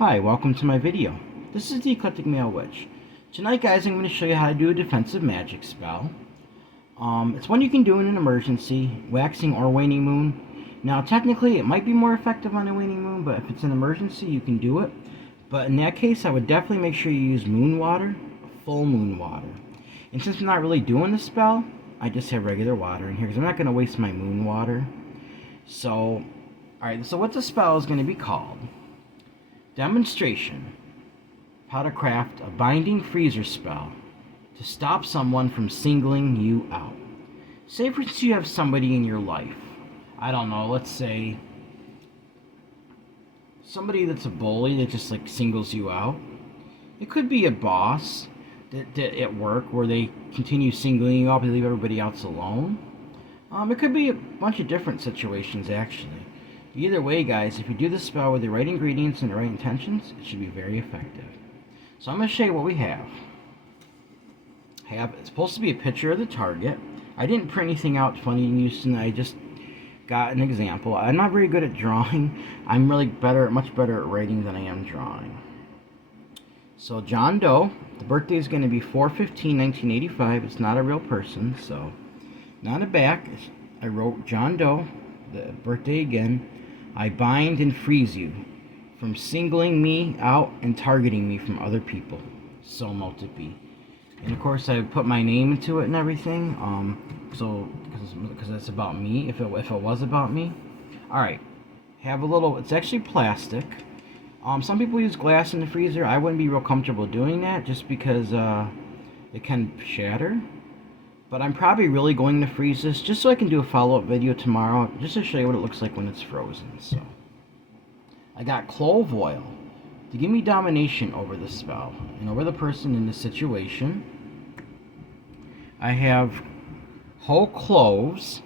Hi, welcome to my video. This is the Eclectic Male Witch. Tonight, guys, I'm going to show you how to do a defensive magic spell. It's one you can do in an emergency, waxing or waning moon. Now, technically, it might be more effective on a waning moon, but if it's an emergency, you can do it. But in that case, I would definitely make sure you use moon water, full moon water. And since I'm not really doing the spell, I just have regular water in here because I'm not going to waste my moon water. So, alright, so what the spell is going to be called? Demonstration. How to craft a binding freezer spell to stop someone from singling you out. Say for instance you have somebody in your life. I don't know, let's say somebody that's a bully that just like singles you out. It could be a boss that at work where they continue singling you out and leave everybody else alone. It could be a bunch of different situations actually. Either way, guys, if you do this spell with the right ingredients and the right intentions, it should be very effective. So I'm going to show you what we have. It's supposed to be a picture of the target. I didn't print anything out funny and use tonight. I just got an example. I'm not very good at drawing. I'm really much better at writing than I am drawing. So John Doe, the birthday is going to be 4/15/1985. It's not a real person, so now on the back I wrote John Doe, the birthday again. I bind and freeze you from singling me out and targeting me from other people. So mote it be. And of course I put my name into it and everything. So because it's about me. If it was about me. All right. Have a little. It's actually plastic. Some people use glass in the freezer. I wouldn't be real comfortable doing that just because it can shatter. But I'm probably really going to freeze this just so I can do a follow-up video tomorrow just to show you what it looks like when it's frozen. So I got clove oil to give me domination over the spell and over the person in the situation. I have whole cloves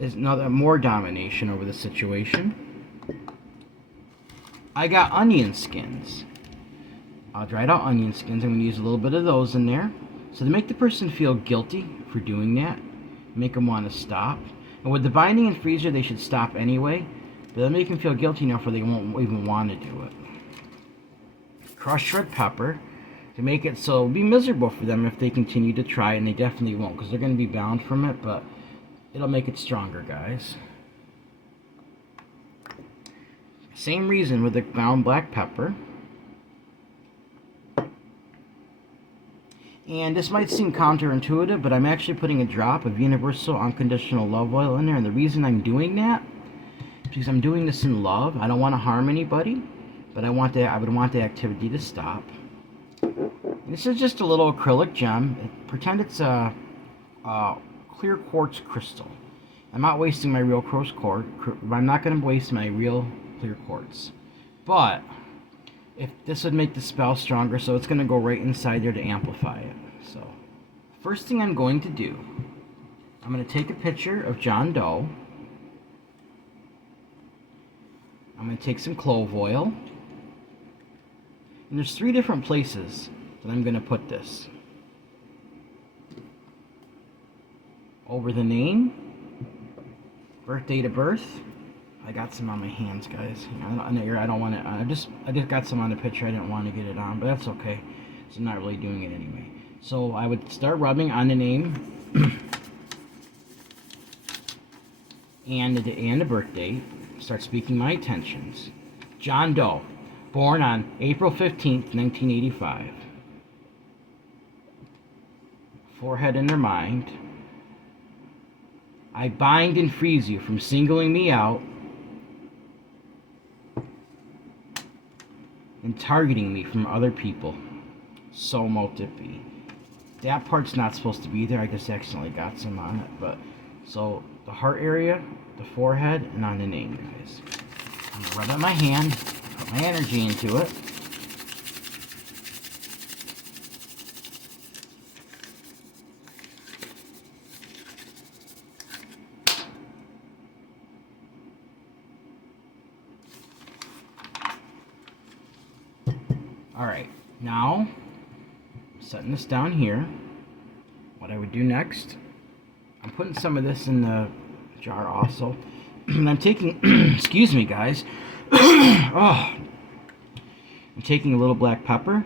is another more domination over the situation. I got onion skins. Dried out onion skins. I'm going to use a little bit of those in there. So to make the person feel guilty for doing that, make them want to stop. And with the binding and freezer, they should stop anyway. But they'll make them feel guilty enough where they won't even want to do it. Crushed red pepper to make it so it'll be miserable for them if they continue to try, and they definitely won't because they're going to be bound from it, but it'll make it stronger, guys. Same reason with the ground black pepper. And this might seem counterintuitive, but I'm actually putting a drop of universal unconditional love oil in there. And the reason I'm doing that is because I'm doing this in love. I don't want to harm anybody, but I would want the activity to stop. And this is just a little acrylic gem. Pretend it's a clear quartz crystal. I'm not wasting my real quartz. I'm not going to waste my real clear quartz. But if this would make the spell stronger, so it's going to go right inside there to amplify it. So, first thing I'm going to do, I'm going to take a picture of John Doe. I'm going to take some clove oil. And there's 3 different places that I'm going to put this. Over the name, birthday to birth. I got some on my hands, guys. I don't want to. I just got some on the picture. I didn't want to get it on, but that's okay. So I'm not really doing it anyway. So I would start rubbing on the name and the birth date. Start speaking my intentions. John Doe, born on April 15th, 1985. Forehead in their mind. I bind and freeze you from singling me out and targeting me from other people. So mote it be. That part's not supposed to be there. I just accidentally got some on it. But so the heart area, the forehead, and on the name, guys. I'm gonna rub it in my hand, put my energy into it. Alright, now, I'm setting this down here. What I would do next, I'm putting some of this in the jar also. And I'm taking, excuse me guys, oh, I'm taking a little black pepper.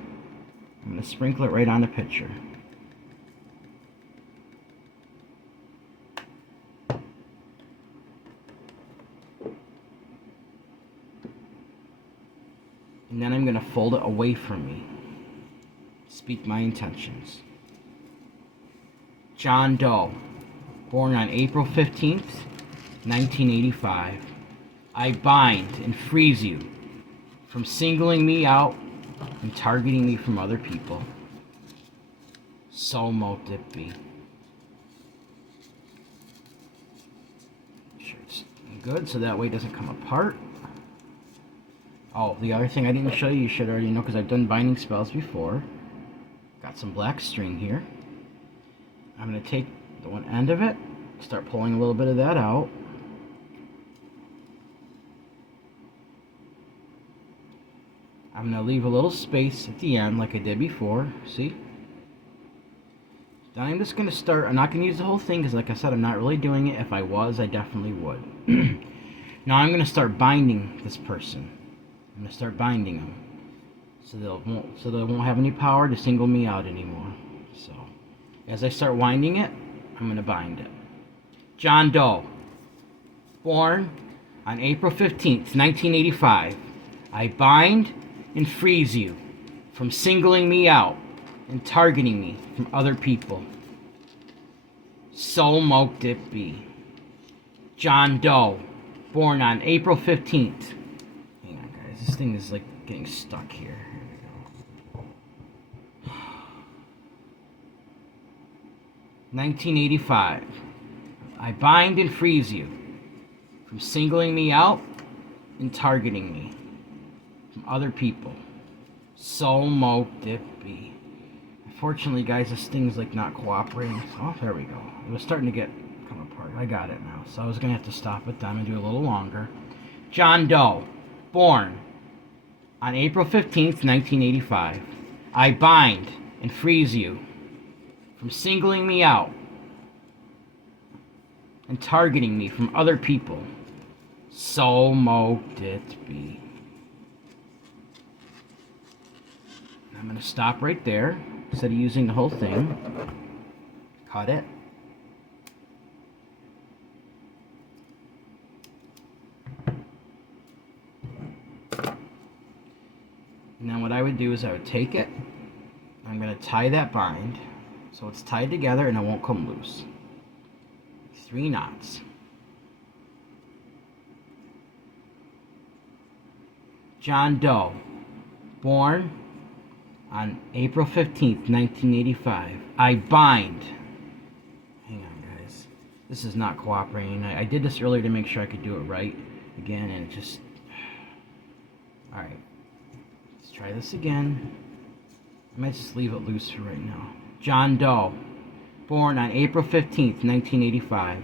I'm going to sprinkle it right on the picture. And then I'm going to fold it away from me. Speak my intentions. John Doe, born on April 15th, 1985. I bind and freeze you from singling me out and targeting me from other people. So mote it be. Make sure it's good so that way it doesn't come apart. Oh, the other thing I didn't show you should already know because I've done binding spells before. Got some black string here. I'm going to take the one end of it, start pulling a little bit of that out. I'm going to leave a little space at the end like I did before. See? Then I'm just going to start. I'm not going to use the whole thing because like I said, I'm not really doing it. If I was, I definitely would. Now I'm going to start binding this person. I'm going to start binding them. So they won't have any power to single me out anymore. So as I start winding it, I'm going to bind it. John Doe, born on April 15th, 1985. I bind and freeze you from singling me out and targeting me from other people. So mote it be. John Doe, born on April 15th. Hang on, guys. This thing is like getting stuck here. Here we go. 1985. I bind and freeze you from singling me out and targeting me from other people. So mote it be. Unfortunately, guys, this thing's like not cooperating. Oh, there we go. It was starting to come apart. I got it now. So I was going to have to stop it then and do a little longer. John Doe, born on April 15th, 1985. I bind and freeze you from singling me out and targeting me from other people. So mote it be. I'm going to stop right there instead of using the whole thing. Cut it. And then what I would do is I would take it. I'm going to tie that bind so it's tied together and it won't come loose. 3 knots. John Doe, born on April 15th, 1985. I bind. Hang on, guys. This is not cooperating. I did this earlier to make sure I could do it right again, and it just... Alright. Let's try this again. I might just leave it loose for right now. John Doe, born on April 15th, 1985.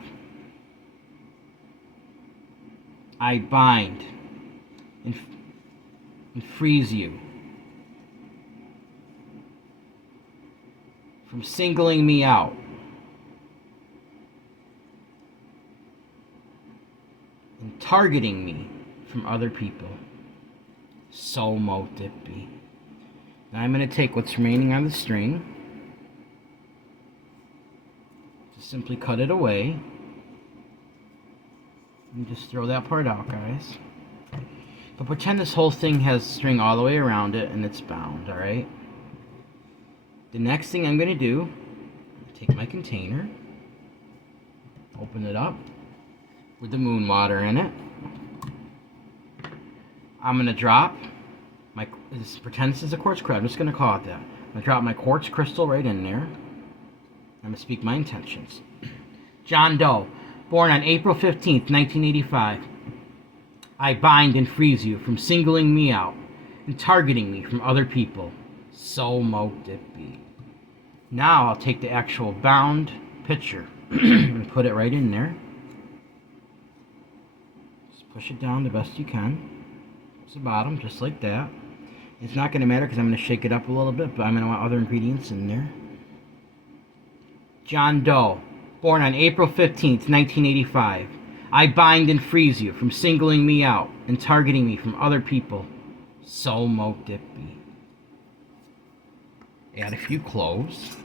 I bind and freeze you from singling me out and targeting me from other people. So mote it be. Now I'm going to take what's remaining on the string, just simply cut it away, and just throw that part out, guys. But pretend this whole thing has string all the way around it and it's bound, alright? The next thing I'm going to do, take my container, open it up with the moon water in it. I'm going to drop my, pretend this is a quartz crystal, I'm just going to call it that. I'm going to drop my quartz crystal right in there. I'm going to speak my intentions. John Doe, born on April 15th, 1985. I bind and freeze you from singling me out and targeting me from other people. So mote it be. Now I'll take the actual bound picture and put it right in there. Just push it down the best you can. It's the bottom, just like that. It's not going to matter because I'm going to shake it up a little bit, but I'm going to want other ingredients in there. John Doe, born on April 15th, 1985. I bind and freeze you from singling me out and targeting me from other people. So Mote It Be. Add a few cloves.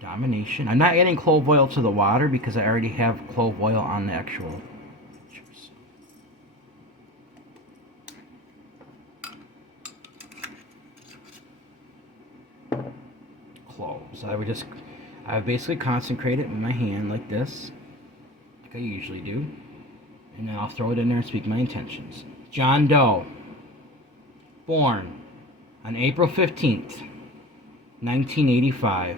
Domination. I'm not adding clove oil to the water because I already have clove oil on the actual pictures. Cloves. I would basically consecrate it with my hand like this, like I usually do, and then I'll throw it in there and speak my intentions. John Doe, born on April 15th, 1985.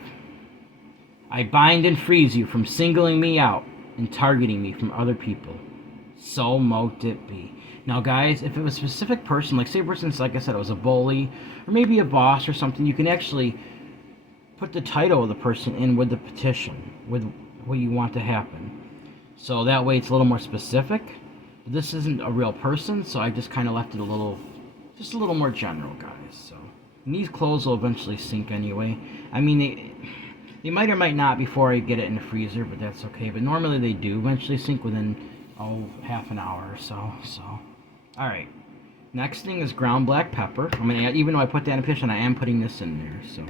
I bind and freeze you from singling me out and targeting me from other people. So Mote It Be. Now, guys, if it was a specific person, like say for instance, like I said, it was a bully or maybe a boss or something, you can actually put the title of the person in with the petition, with what you want to happen. So that way it's a little more specific. But this isn't a real person, so I just kind of left it just a little more general, guys. So and these clothes will eventually sink anyway. I mean, they might or might not before I get it in the freezer, but that's okay. But normally they do eventually sink within, half an hour or so. So, all right. Next thing is ground black pepper. I'm gonna add, even though I put that in a petition, I am putting this in there. So,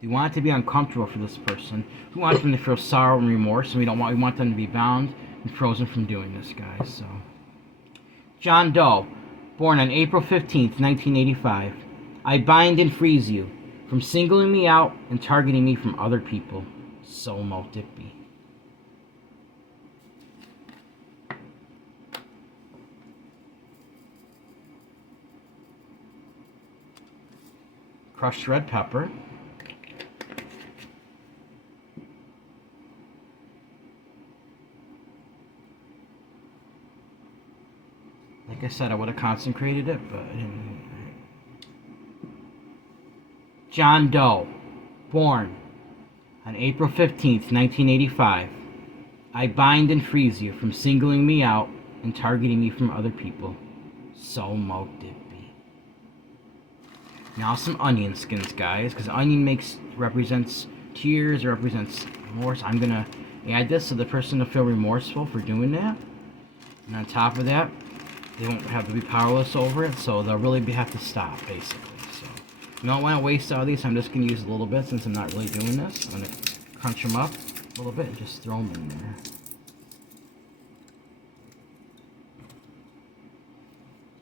you want it to be uncomfortable for this person. We want them to feel sorrow and remorse, and we want them to be bound and frozen from doing this, guys. So, John Doe, born on April 15th, 1985. I bind and freeze you from singling me out and targeting me from other people. So Mote It Be. Crushed red pepper. Like I said, I would have consecrated it, but I didn't. John Doe, born on April 15th, 1985. I bind and freeze you from singling me out and targeting me from other people. So Mote It Be. Now some onion skins, guys, because onion represents tears, or represents remorse. I'm going to add this so the person will feel remorseful for doing that. And on top of that, they won't have to be powerless over it, so they'll really have to stop, basically. So, you don't want to waste all these. I'm just going to use a little bit since I'm not really doing this. I'm going to crunch them up a little bit and just throw them in there.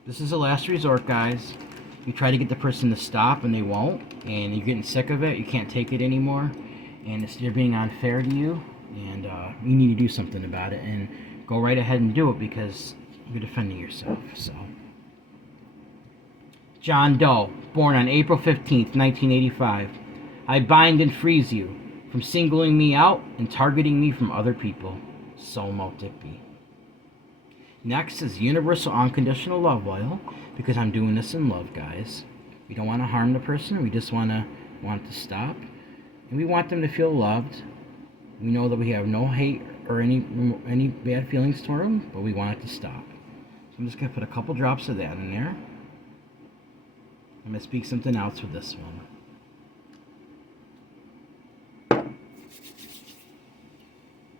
This is a last resort, guys. You try to get the person to stop and they won't, and you're getting sick of it. You can't take it anymore, and they're being unfair to you, and you need to do something about it. And go right ahead and do it because you're defending yourself. So, John Doe, born on April 15th, 1985. I bind and freeze you from singling me out and targeting me from other people. So Mote It Be. Next is Universal Unconditional Love Oil, because I'm doing this in love, guys. We don't want to harm the person. We just want to stop, and we want them to feel loved. We know that we have no hate or any bad feelings toward them, but we want it to stop. So I'm just going to put a couple drops of that in there. I'm going to speak something else with this one.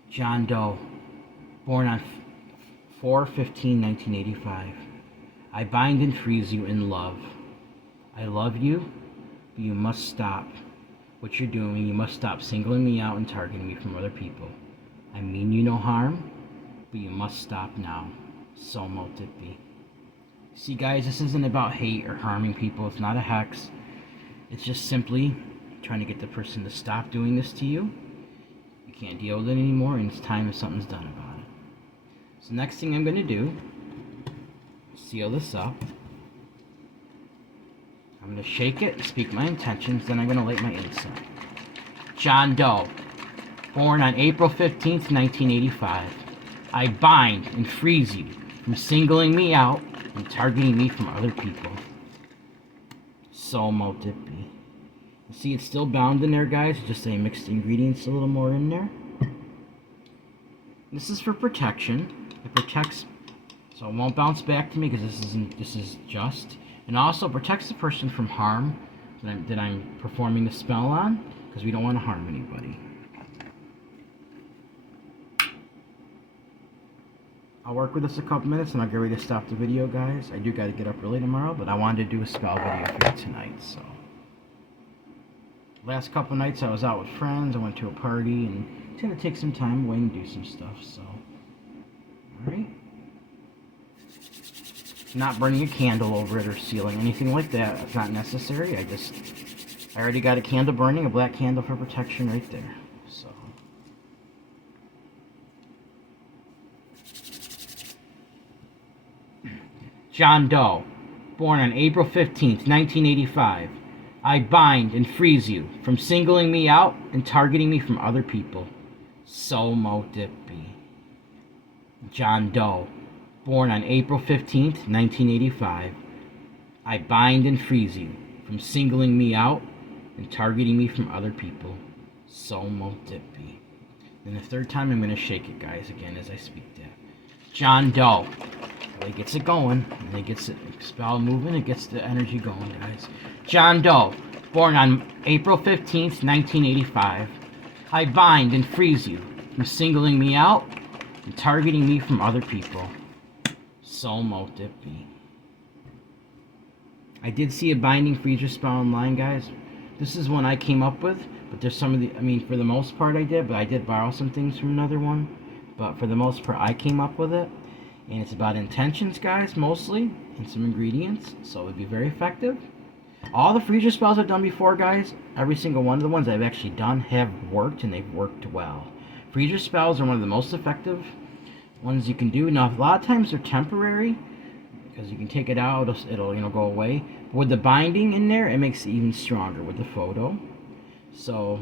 John Doe, born on 4/15/1985. I bind and freeze you in love. I love you, but you must stop what you're doing. You must stop singling me out and targeting me from other people. I mean you no harm, but you must stop now. So Mote It Be. See, guys, this isn't about hate or harming people. It's not a hex. It's just simply trying to get the person to stop doing this to you. You can't deal with it anymore, and it's time that something's done about it. So next thing I'm going to do, seal this up. I'm going to shake it and speak my intentions, then I'm going to light my incense. John Doe, born on April 15th, 1985. I bind and freeze you from singling me out and targeting me from other people. So Mote It Be. You see it's still bound in there, guys. Just I mixed the ingredients a little more in there. This is for protection. It protects, so it won't bounce back to me because this is just, and also protects the person from harm that I'm performing the spell on, because we don't want to harm anybody. I'll work with this a couple minutes and I'll get ready to stop the video, guys. I do got to get up early tomorrow, but I wanted to do a spell video for you tonight, so. Last couple nights I was out with friends. I went to a party and it's going to take some time away and do some stuff, so. Alright. Not burning a candle over it or sealing anything like that. It's not necessary. I already got a candle burning, a black candle for protection right there, so. John Doe, born on April 15th, 1985. I bind and freeze you from singling me out and targeting me from other people. So Mo Dippy. John Doe, born on April 15th, 1985. I bind and freeze you from singling me out and targeting me from other people. So Mo Dippy. Then the third time I'm going to shake it, guys, again as I speak that. John Doe. It gets it going, and it gets it spell moving, it gets the energy going, guys. John Doe, born on April 15th, 1985. I bind and freeze you from singling me out and targeting me from other people. So Mo Dippy. I did see a binding freezer spell online, guys. This is one I came up with, but there's some of the, for the most part I did, but I did borrow some things from another one. But for the most part, I came up with it. And it's about intentions, guys, mostly, and some ingredients, so it would be very effective. All the freezer spells I've done before, guys, every single one of the ones I've actually done have worked, and they've worked well. Freezer spells are one of the most effective ones you can do. Now, a lot of times they're temporary, because you can take it out, it'll go away. But with the binding in there, it makes it even stronger with the photo. So,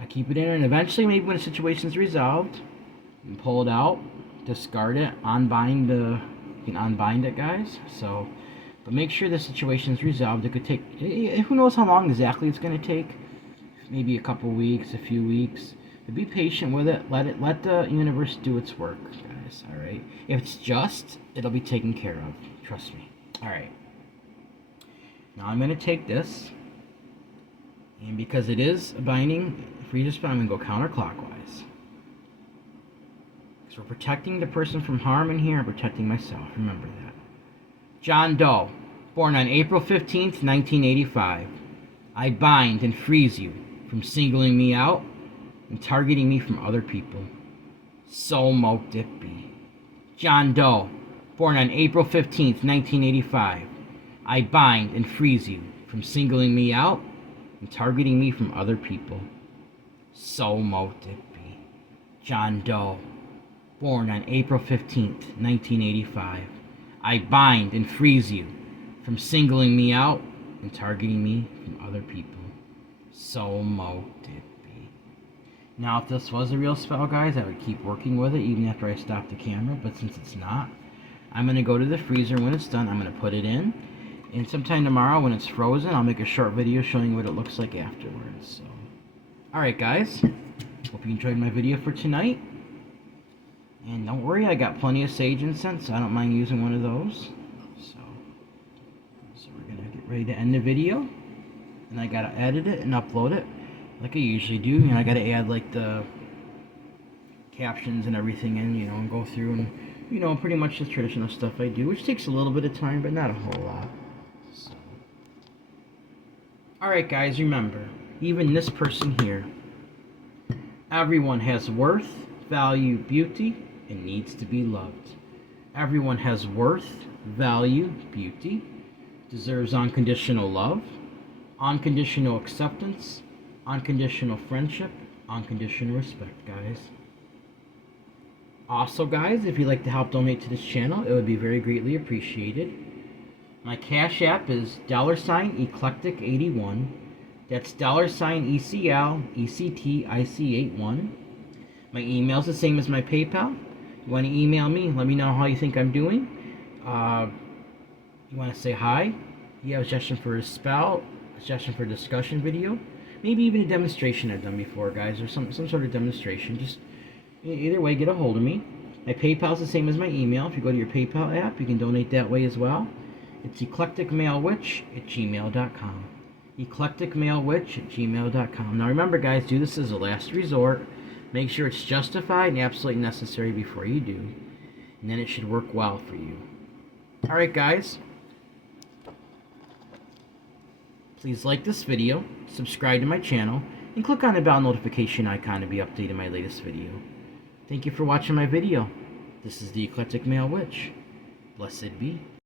I keep it in there, and eventually, maybe when the situation's resolved, you can pull it out, discard it, you can unbind it, guys. So, but make sure the situation's resolved. It could take, who knows how long exactly it's going to take. Maybe a couple weeks, a few weeks. But be patient with it. Let the universe do its work, guys. All right. If it's just, it'll be taken care of. Trust me. All right. Now I'm going to take this, and because it is a binding freezer spell, I'm going to go counterclockwise. So we're protecting the person from harm in here and protecting myself. Remember that. John Doe, born on April 15th, 1985. I bind and freeze you from singling me out and targeting me from other people. So Mo Dippy. John Doe, born on April 15th, 1985. I bind and freeze you from singling me out and targeting me from other people. So Mo Dippy. John Doe, born on April 15th, 1985. I bind and freeze you from singling me out and targeting me from other people. So Mo Dippy. Now, if this was a real spell, guys, I would keep working with it even after I stop the camera, but since it's not, I'm going to go to the freezer. When it's done, I'm going to put it in, and sometime tomorrow when it's frozen, I'll make a short video showing what it looks like afterwards. So, alright, guys, hope you enjoyed my video for tonight. And don't worry, I got plenty of sage incense, so I don't mind using one of those. So we're going to get ready to end the video. And I got to edit it and upload it like I usually do. And I got to add like the captions and everything in, and go through and, pretty much the traditional stuff I do, which takes a little bit of time, but not a whole lot. So. Alright, guys, remember, even this person here, everyone has worth, value, beauty, and needs to be loved. Everyone has worth, value, beauty, deserves unconditional love, unconditional acceptance, unconditional friendship, unconditional respect, guys. Also, guys, if you'd like to help donate to this channel, it would be very greatly appreciated. My Cash App is $Eclectic81. That's $ECLECTIC81. My email is the same as my PayPal. You want to email me, let me know how you think I'm doing. You want to say hi. You have a suggestion for a spell, a suggestion for a discussion video, maybe even a demonstration I've done before, guys, or some sort of demonstration. Just either way, get a hold of me. My PayPal is the same as my email. If you go to your PayPal app, you can donate that way as well. It's eclecticmalewitch@gmail.com. eclecticmalewitch@gmail.com. Now remember, guys, do this as a last resort. Make sure it's justified and absolutely necessary before you do. and then it should work well for you. Alright guys, please like this video, subscribe to my channel, and click on the bell notification icon to be updated on my latest video. Thank you for watching my video. This is the Eclectic Male Witch. Blessed be.